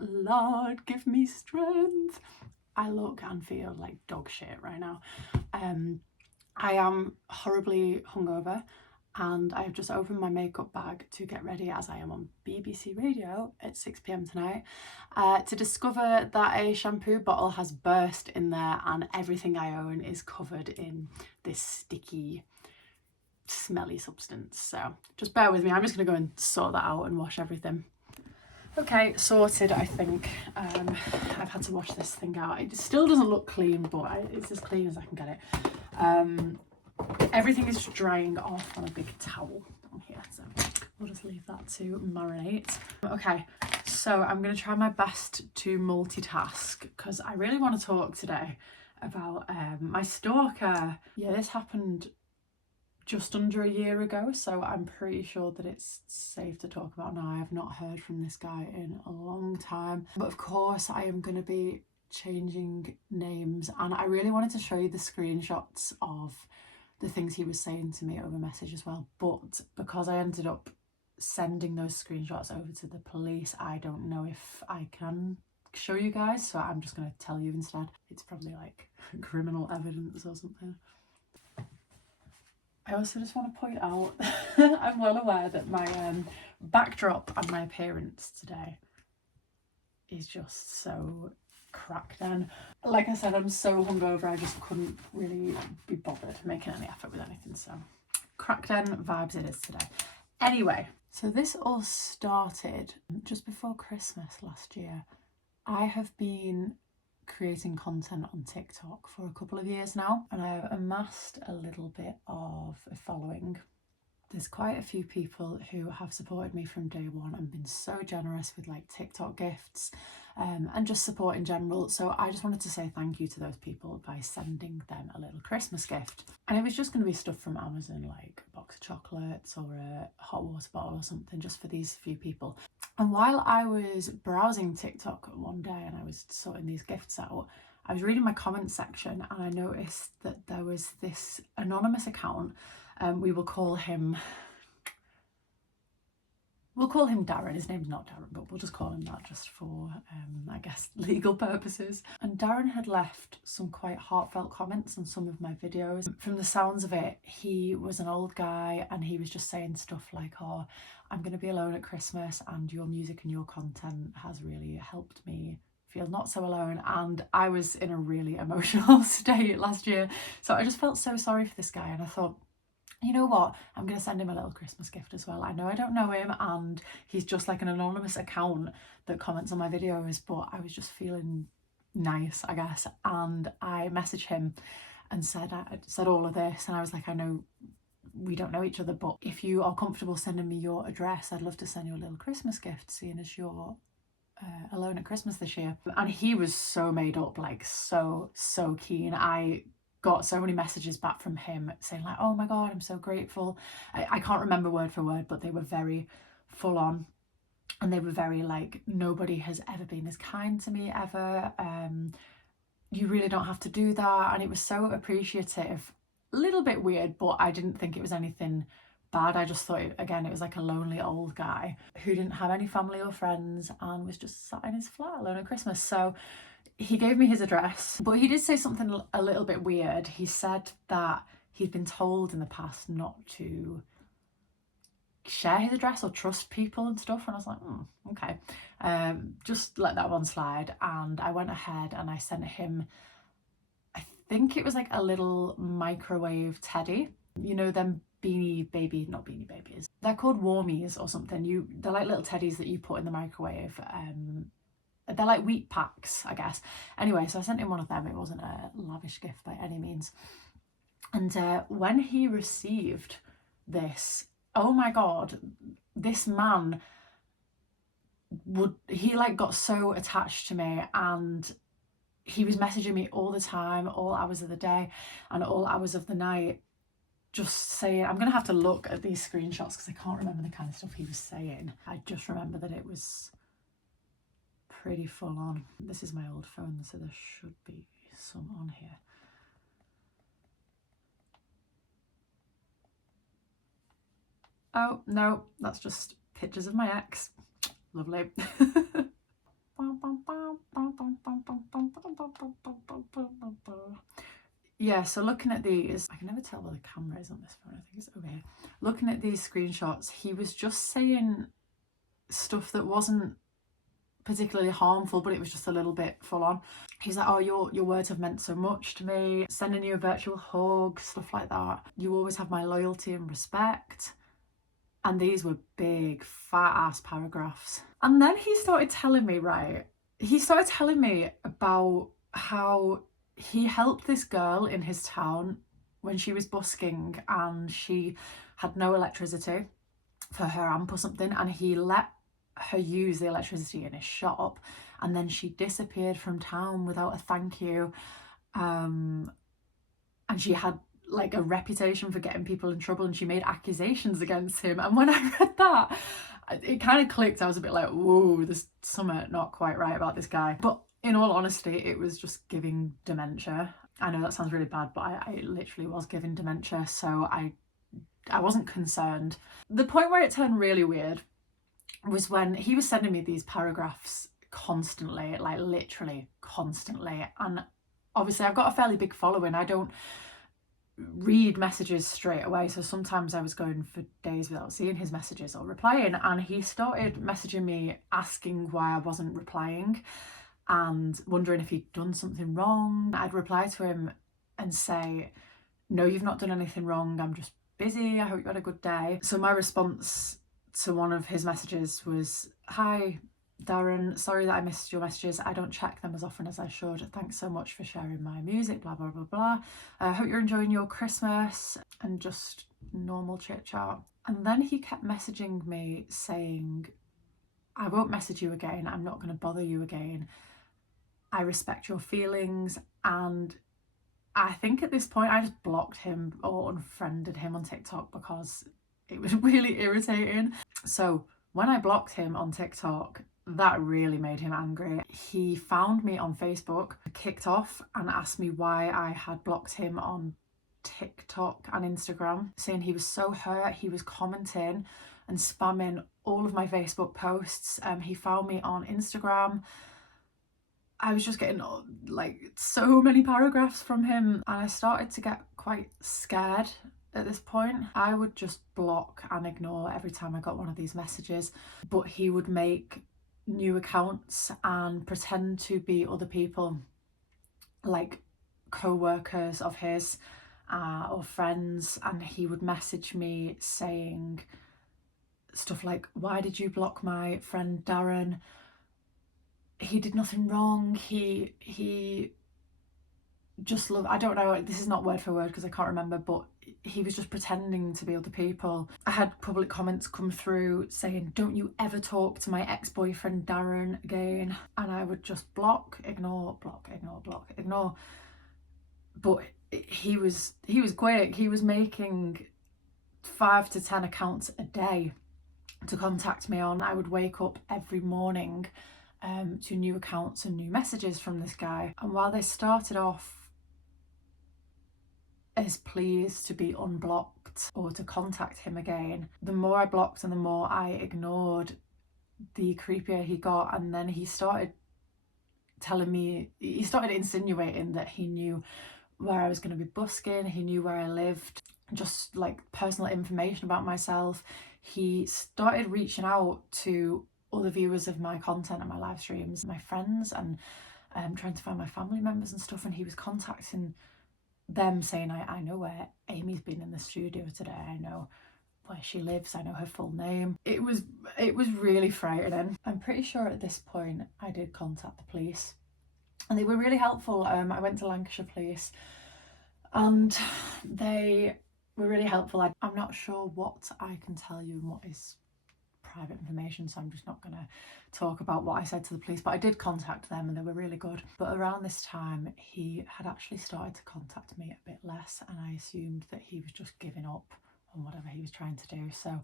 Lord, give me strength. I look and feel like dog shit right now. I am horribly hungover and I have just opened my makeup bag to get ready as I am on BBC Radio at 6 p.m. tonight to discover that a shampoo bottle has burst in there and everything I own is covered in this sticky, smelly substance. So just bear with me, I'm just going to go and sort that out and wash everything. Okay, sorted, I think. I've had to wash this thing out. It still doesn't look clean, but it's as clean as I can get it. Everything is drying off on a big towel on here, so we'll just leave that to marinate. Okay, so I'm going to try my best to multitask because I really want to talk today about my stalker. Yeah, this happened just under a year ago, so I'm pretty sure that it's safe to talk about now. I have not heard from this guy in a long time, but of course I am going to be changing names, and I really wanted to show you the screenshots of the things he was saying to me over message as well, but because I ended up sending those screenshots over to the police, I don't know if I can show you guys, so I'm just going to tell you instead. It's probably like criminal evidence or something. I also just want to point out, I'm well aware that my backdrop and my appearance today is just so cracked in. Like I said, I'm so hungover, I just couldn't really be bothered making any effort with anything, so cracked in vibes it is today. Anyway, so this all started just before Christmas last year. I have been creating content on TikTok for a couple of years now, and I've amassed a little bit of a following. There's quite a few people who have supported me from day one and been so generous with like TikTok gifts and just support in general. So I just wanted to say thank you to those people by sending them a little Christmas gift. And it was just going to be stuff from Amazon, like a box of chocolates or a hot water bottle or something, just for these few people. And while I was browsing TikTok one day and I was sorting these gifts out, I was reading my comments section and I noticed that there was this anonymous account. We will call him Darren. His name's not Darren, but we'll just call him that just for, I guess, legal purposes. And Darren had left some quite heartfelt comments on some of my videos. From the sounds of it, he was an old guy and he was just saying stuff like, oh, I'm going to be alone at Christmas and your music and your content has really helped me feel not so alone. And I was in a really emotional state last year. So I just felt so sorry for this guy and I thought, you know what, I'm going to send him a little Christmas gift as well. I know I don't know him and he's just like an anonymous account that comments on my videos, but I was just feeling nice, I guess. And I messaged him and said all of this, and I was like, I know we don't know each other, but if you are comfortable sending me your address, I'd love to send you a little Christmas gift, seeing as you're alone at Christmas this year. And he was so made up, like so keen. I got so many messages back from him saying like, oh my god, I'm so grateful. I can't remember word for word, but they were very full on and they were very like, nobody has ever been as kind to me ever. You really don't have to do that. And it was so appreciative. A little bit weird, but I didn't think it was anything bad. I just thought it was like a lonely old guy who didn't have any family or friends and was just sat in his flat alone at Christmas. So he gave me his address, but he did say something a little bit weird. He said that he'd been told in the past not to share his address or trust people and stuff, and I was like, okay, just let that one slide. And I went ahead and I sent him, I think it was like a little microwave teddy, you know, them not beanie babies, they're called warmies or something. They're like little teddies that you put in the microwave. They're like wheat packs, I guess. Anyway, so I sent him one of them. It wasn't a lavish gift by any means. And when he received this, oh my god, this man got so attached to me, and he was messaging me all the time, all hours of the day and all hours of the night, just saying, I'm gonna have to look at these screenshots because I can't remember the kind of stuff he was saying. I just remember that it was pretty full on. This is my old phone, so there should be some on here. Oh no, that's just pictures of my ex. Lovely. Yeah, so looking at these, I can never tell where the camera is on this phone, I think it's over here. Looking at these screenshots, he was just saying stuff that wasn't particularly harmful, but it was just a little bit full on. He's like, oh, your words have meant so much to me, sending you a virtual hug, stuff like that. You always have my loyalty and respect. And these were big, fat ass paragraphs. And then he started telling me, about how he helped this girl in his town when she was busking and she had no electricity for her amp or something, and he let her use the electricity in his shop, and then she disappeared from town without a thank you, and she had like a reputation for getting people in trouble, and she made accusations against him. And when I read that, it kind of clicked. I was a bit like, whoa, there's something not quite right about this guy. But in all honesty, it was just giving dementia. I know that sounds really bad, but I literally was giving dementia, so I wasn't concerned. The point where it turned really weird was when he was sending me these paragraphs constantly, like literally constantly. And obviously I've got a fairly big following. I don't read messages straight away, so sometimes I was going for days without seeing his messages or replying, and he started messaging me asking why I wasn't replying and wondering if he'd done something wrong. I'd reply to him and say, no, you've not done anything wrong, I'm just busy, I hope you had a good day. So my response to one of his messages was, hi Darren, sorry that I missed your messages. I don't check them as often as I should. Thanks so much for sharing my music, blah, blah, blah, blah. I hope you're enjoying your Christmas, and just normal chit chat. And then he kept messaging me saying, I won't message you again. I'm not going to bother you again. I respect your feelings. And I think at this point I just blocked him or unfriended him on TikTok because it was really irritating. So when I blocked him on TikTok, that really made him angry. He found me on Facebook, kicked off, and asked me why I had blocked him on TikTok and Instagram, saying he was so hurt. He was commenting and spamming all of my Facebook posts. He found me on Instagram. I was just getting like so many paragraphs from him, and I started to get quite scared. At this point, I would just block and ignore every time I got one of these messages, but he would make new accounts and pretend to be other people, like co-workers of his or friends, and he would message me saying stuff like, why did you block my friend Darren? He did nothing wrong. He just love, I don't know, this is not word for word because I can't remember, but he was just pretending to be other people. I had public comments come through saying, don't you ever talk to my ex-boyfriend Darren again. And I would just block, ignore, block, ignore, block, ignore. But he was quick. He was making 5 to 10 accounts a day to contact me on. I would wake up every morning to new accounts and new messages from this guy. And while they started off as pleas to be unblocked or to contact him again, the more I blocked and the more I ignored, the creepier he got. And then he started telling me, he started insinuating that he knew where I was going to be busking, he knew where I lived, just like personal information about myself. He started reaching out to other viewers of my content and my live streams, my friends, and trying to find my family members and stuff, and he was contacting them saying, I know where Amy's been in the studio today, I know where she lives, I know her full name. It was really frightening. I'm pretty sure at this point I did contact the police, and they were really helpful. I went to Lancashire Police and they were really helpful. I'm not sure what I can tell you and what is private information, so I'm just not going to talk about what I said to the police, but I did contact them and they were really good. But around this time he had actually started to contact me a bit less, and I assumed that he was just giving up on whatever he was trying to do. So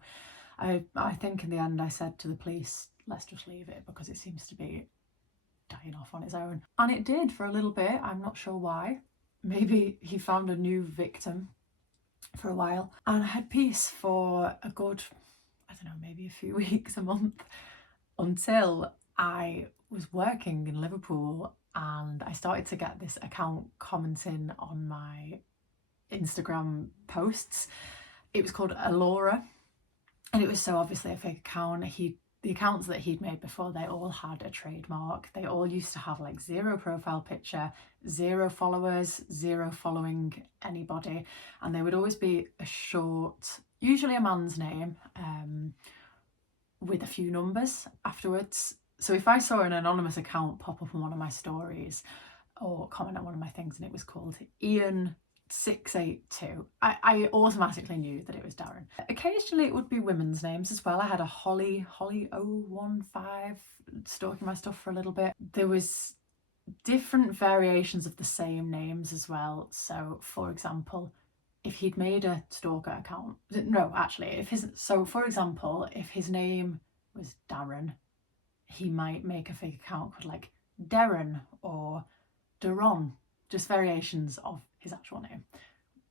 I think in the end I said to the police, let's just leave it because it seems to be dying off on its own. And it did for a little bit. I'm not sure why. Maybe he found a new victim for a while, and I had peace for a good, I don't know, maybe a few weeks, a month, until I was working in Liverpool and I started to get this account commenting on my Instagram posts. It was called Alora, and it was so obviously a fake account. The accounts that he'd made before, they all had a trademark. They all used to have like 0 profile picture, 0 followers, 0 following anybody, and they would always be a short, usually a man's name, with a few numbers afterwards. So if I saw an anonymous account pop up on one of my stories or comment on one of my things and it was called Ian682, I automatically knew that it was Darren. Occasionally it would be women's names as well. I had a Holly 015 stalking my stuff for a little bit. There was different variations of the same names as well. So for example, if he'd made a stalker account, no, actually, for example, if his name was Darren, he might make a fake account called like Darren or Daron, just variations of his actual name.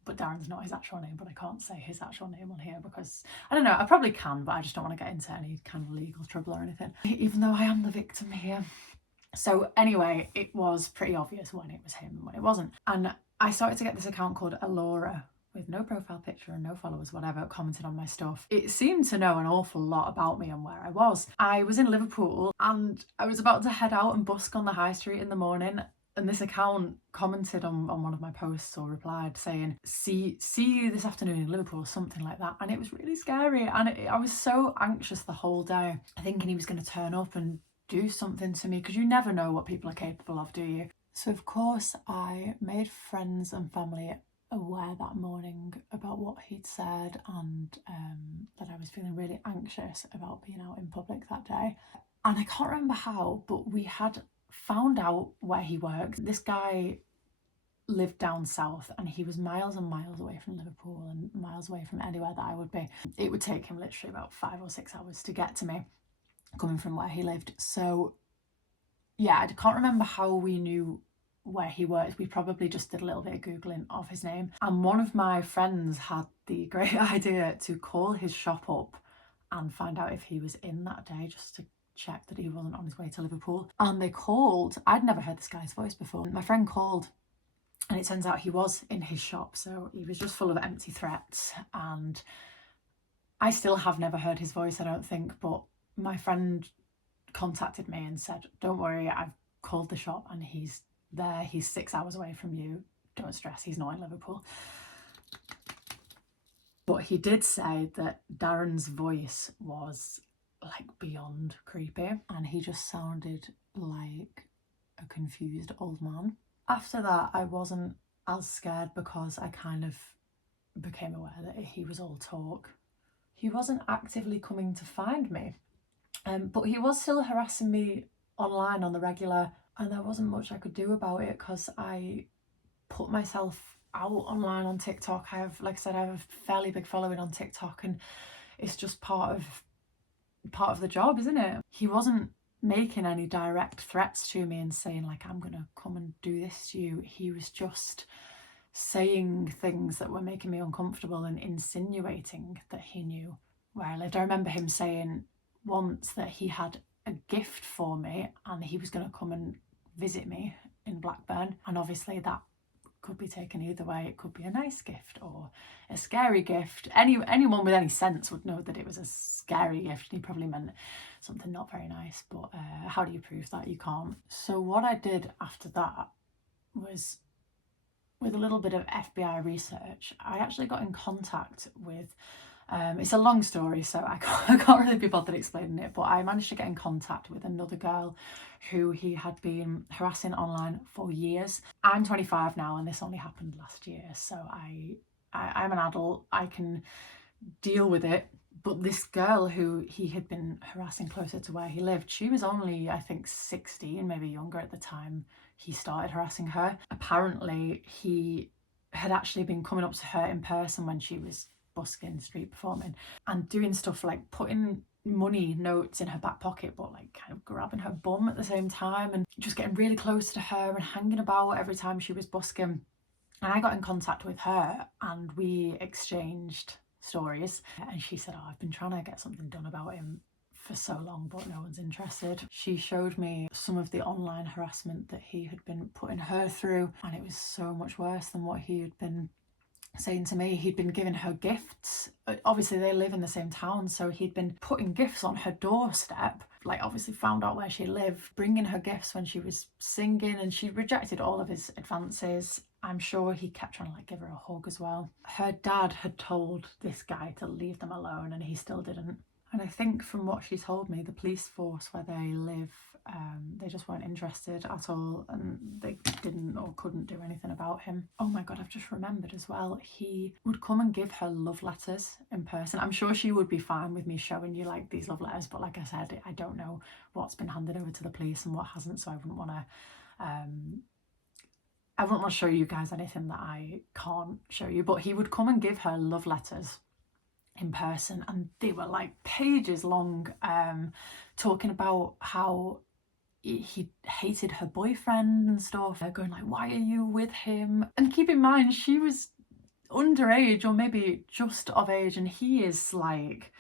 But Darren's not his actual name, but I can't say his actual name on here because, I don't know, I probably can, but I just don't want to get into any kind of legal trouble or anything, even though I am the victim here. So anyway, it was pretty obvious when it was him and when it wasn't. And I started to get this account called Alora, with no profile picture and no followers, whatever, commented on my stuff. It seemed to know an awful lot about me and where I was. I was in Liverpool and I was about to head out and busk on the high street in the morning, and this account commented on one of my posts or replied saying, see you this afternoon in Liverpool, something like that. And it was really scary, and I was so anxious the whole day, thinking he was going to turn up and do something to me, because you never know what people are capable of, do you? So of course I made friends and family aware that morning about what he'd said, and that I was feeling really anxious about being out in public that day. And I can't remember how, but we had found out where he worked. This guy lived down south and he was miles and miles away from Liverpool and miles away from anywhere that I would be. It would take him literally about 5 or 6 hours to get to me, coming from where he lived. So yeah, I can't remember how we knew where he worked. We probably just did a little bit of Googling of his name, and one of my friends had the great idea to call his shop up and find out if he was in that day, just to check that he wasn't on his way to Liverpool. And they called. I'd never heard this guy's voice before. My friend called and it turns out he was in his shop, so he was just full of empty threats. And I still have never heard his voice, I don't think, but my friend contacted me and said, don't worry, I've called the shop and he's there, he's 6 hours away from you, don't stress, he's not in Liverpool. But he did say that Darren's voice was like beyond creepy, and he just sounded like a confused old man. After that, I wasn't as scared because I kind of became aware that he was all talk. He wasn't actively coming to find me, but he was still harassing me online on the regular, and there wasn't much I could do about it because I put myself out online on TikTok. I have, like I said, I have a fairly big following on TikTok, and it's just part of the job, isn't it? He wasn't making any direct threats to me and saying like, I'm gonna come and do this to you. He was just saying things that were making me uncomfortable and insinuating that he knew where I lived. I remember him saying once that he had a gift for me and he was going to come and visit me in Blackburn, and obviously that could be taken either way. It could be a nice gift or a scary gift. Anyone with any sense would know that it was a scary gift, and he probably meant something not very nice, but how do you prove that? You can't. So what I did after that was, with a little bit of FBI research, I actually got in contact with, it's a long story, so I can't really be bothered explaining it, but I managed to get in contact with another girl who he had been harassing online for years. I'm 25 now, and this only happened last year, so I'm an adult, I can deal with it. But this girl who he had been harassing closer to where he lived, she was only, I think, 16, maybe younger at the time he started harassing her. Apparently he had actually been coming up to her in person when she was busking, street performing, and doing stuff like putting money notes in her back pocket, but like kind of grabbing her bum at the same time, and just getting really close to her and hanging about every time she was busking. And I got in contact with her and we exchanged stories, and she said, oh, I've been trying to get something done about him for so long, but no one's interested. She showed me some of the online harassment that he had been putting her through, and it was so much worse than what he had been saying to me. He'd been giving her gifts. Obviously they live in the same town, so he'd been putting gifts on her doorstep, like obviously found out where she lived, bringing her gifts when she was singing, and she rejected all of his advances. I'm sure he kept trying to like give her a hug as well. Her dad had told this guy to leave them alone, and he still didn't. And I think from what she told me, the police force where they live, they just weren't interested at all, and they didn't or couldn't do anything about him. Oh my god, I've just remembered as well, he would come and give her love letters in person. I'm sure she would be fine with me showing you like these love letters, but like I said, I don't know what's been handed over to the police and what hasn't, so I wouldn't want to show you guys anything that I can't show you. But he would come and give her love letters in person, and they were like pages long, talking about how he hated her boyfriend and stuff, going like, why are you with him? And keep in mind, she was underage or maybe just of age, and he is like,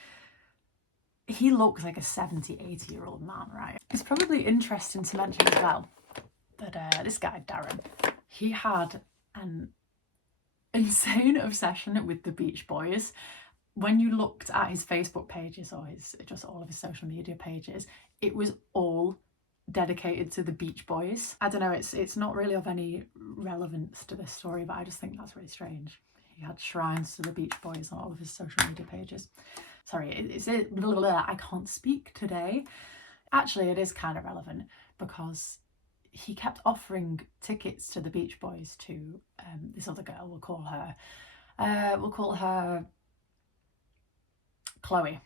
he looks like a 70-80-year-old man, right? It's probably interesting to mention as well that this guy Darren, he had an insane obsession with the Beach Boys. When you looked at his Facebook pages or just all of his social media pages, it was all dedicated to the Beach Boys. I don't know, it's not really of any relevance to this story, but I just think that's really strange. He had shrines to the Beach Boys on all of his social media pages. Sorry, I can't speak today. Actually, it is kind of relevant because he kept offering tickets to the Beach Boys to this other girl. We'll call her Chloe.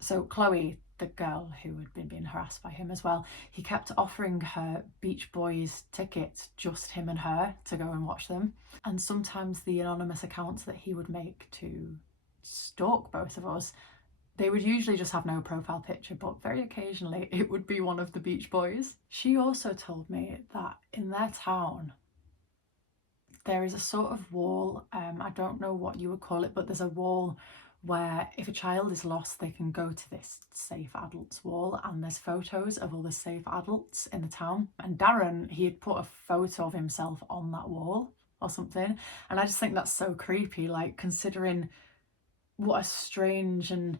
So Chloe, the girl who had been being harassed by him as well, he kept offering her Beach Boys tickets, just him and her, to go and watch them. And sometimes the anonymous accounts that he would make to stalk both of us, they would usually just have no profile picture, but very occasionally it would be one of the Beach Boys. She also told me that in their town there is a sort of wall, I don't know what you would call it, but there's a wall where if a child is lost, they can go to this safe adults wall, and there's photos of all the safe adults in the town. And Darren, he had put a photo of himself on that wall or something, and I just think that's so creepy, like considering what a strange and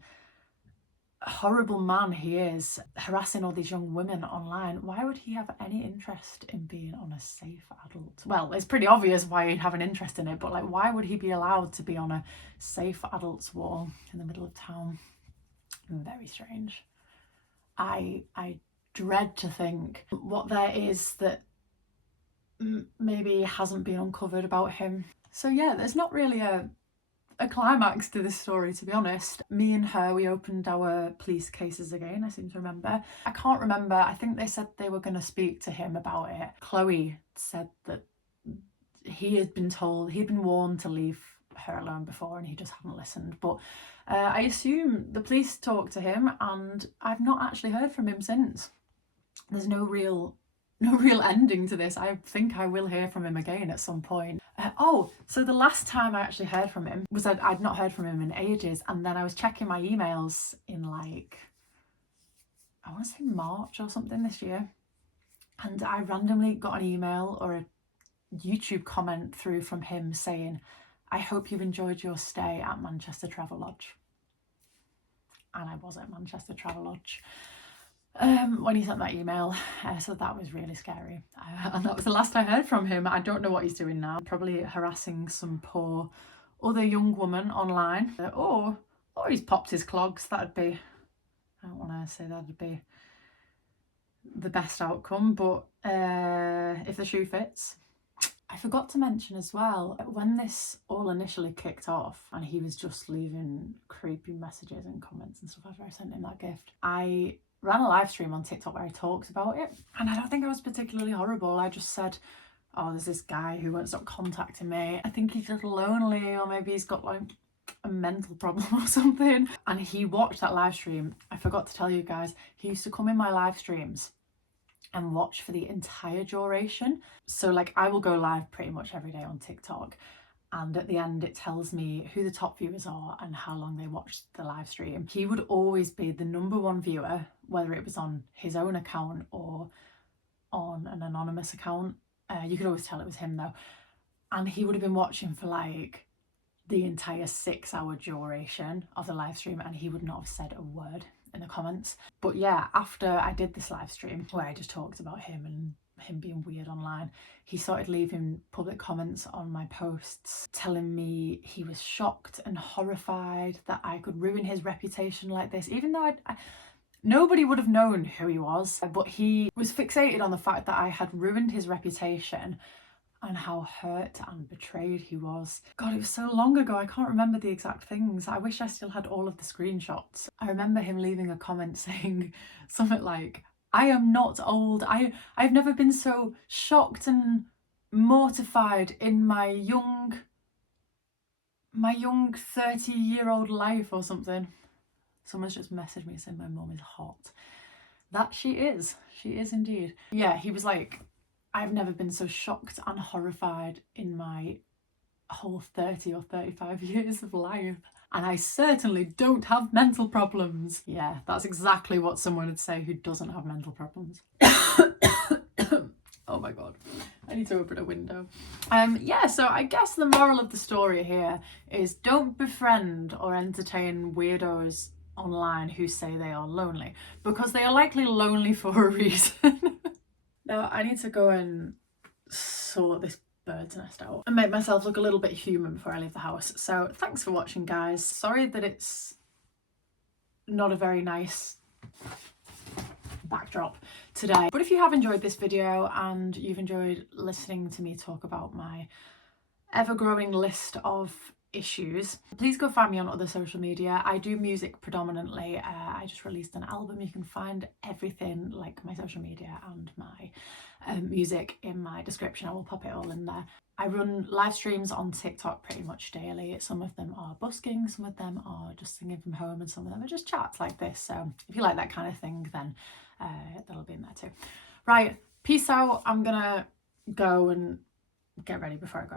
horrible man he is, harassing all these young women online. Why would he have any interest in being on a safe adult? Well, it's pretty obvious why he'd have an interest in it, but like, why would he be allowed to be on a safe adults wall in the middle of town? Very strange. I dread to think what there is that maybe hasn't been uncovered about him. So yeah, there's not really a climax to this story, to be honest. Me and her, we opened our police cases again, I seem to remember. I can't remember, I think they said they were going to speak to him about it. Chloe said that he'd been warned to leave her alone before and he just hadn't listened. But I assume the police talked to him, and I've not actually heard from him since. There's no real ending to this. I think I will hear from him again at some point. So the last time I actually heard from him was I'd not heard from him in ages, and then I was checking my emails in like, I want to say March or something this year, and I randomly got an email or a YouTube comment through from him saying, I hope you've enjoyed your stay at Manchester Travelodge. And I was at Manchester Travelodge when he sent that email, so that was really scary, and that was the last I heard from him. I don't know what he's doing now, probably harassing some poor other young woman online, or he's popped his clogs. That'd be, I don't want to say that'd be the best outcome, but if the shoe fits. I forgot to mention as well, when this all initially kicked off and he was just leaving creepy messages and comments and stuff after I sent him that gift, I ran a live stream on TikTok where I talked about it, and I don't think I was particularly horrible. I just said, oh, there's this guy who won't stop contacting me. I think he's just lonely, or maybe he's got like a mental problem or something. And he watched that live stream. I forgot to tell you guys, he used to come in my live streams and watch for the entire duration. So like, I will go live pretty much every day on TikTok, and at the end it tells me who the top viewers are and how long they watched the live stream. He would always be the #1 viewer, whether it was on his own account or on an anonymous account. You could always tell it was him though. And he would have been watching for like the entire 6-hour duration of the live stream, and he would not have said a word in the comments. But yeah, after I did this live stream where I just talked about him and him being weird online, he started leaving public comments on my posts telling me he was shocked and horrified that I could ruin his reputation like this, even though nobody would have known who he was. But he was fixated on the fact that I had ruined his reputation and how hurt and betrayed he was. God, it was so long ago, I can't remember the exact things. I wish I still had all of the screenshots. I remember him leaving a comment saying something like, "I am not old. I've never been so shocked and mortified in my young 30-year-old life," or something. Someone's just messaged me saying my mum is hot. That she is indeed. Yeah, he was like, "I've never been so shocked and horrified in my whole 30 or 35 years of life. And I certainly don't have mental problems." Yeah, that's exactly what someone would say who doesn't have mental problems. Oh my God, I need to open a window. Yeah, so I guess the moral of the story here is don't befriend or entertain weirdos online who say they are lonely, because they are likely lonely for a reason. Now I need to go and sort this bird's nest out and make myself look a little bit human before I leave the house. So thanks for watching, guys. Sorry that it's not a very nice backdrop today, but if you have enjoyed this video and you've enjoyed listening to me talk about my ever-growing list of issues, please go find me on other social media. I do music predominantly. I just released an album. You can find everything like my social media and my music in my description. I will pop it all in there. I run live streams on TikTok pretty much daily. Some of them are busking, some of them are just singing from home, and some of them are just chats like this. So if you like that kind of thing, then that'll be in there too. Right, peace out. I'm gonna go and get ready before I go.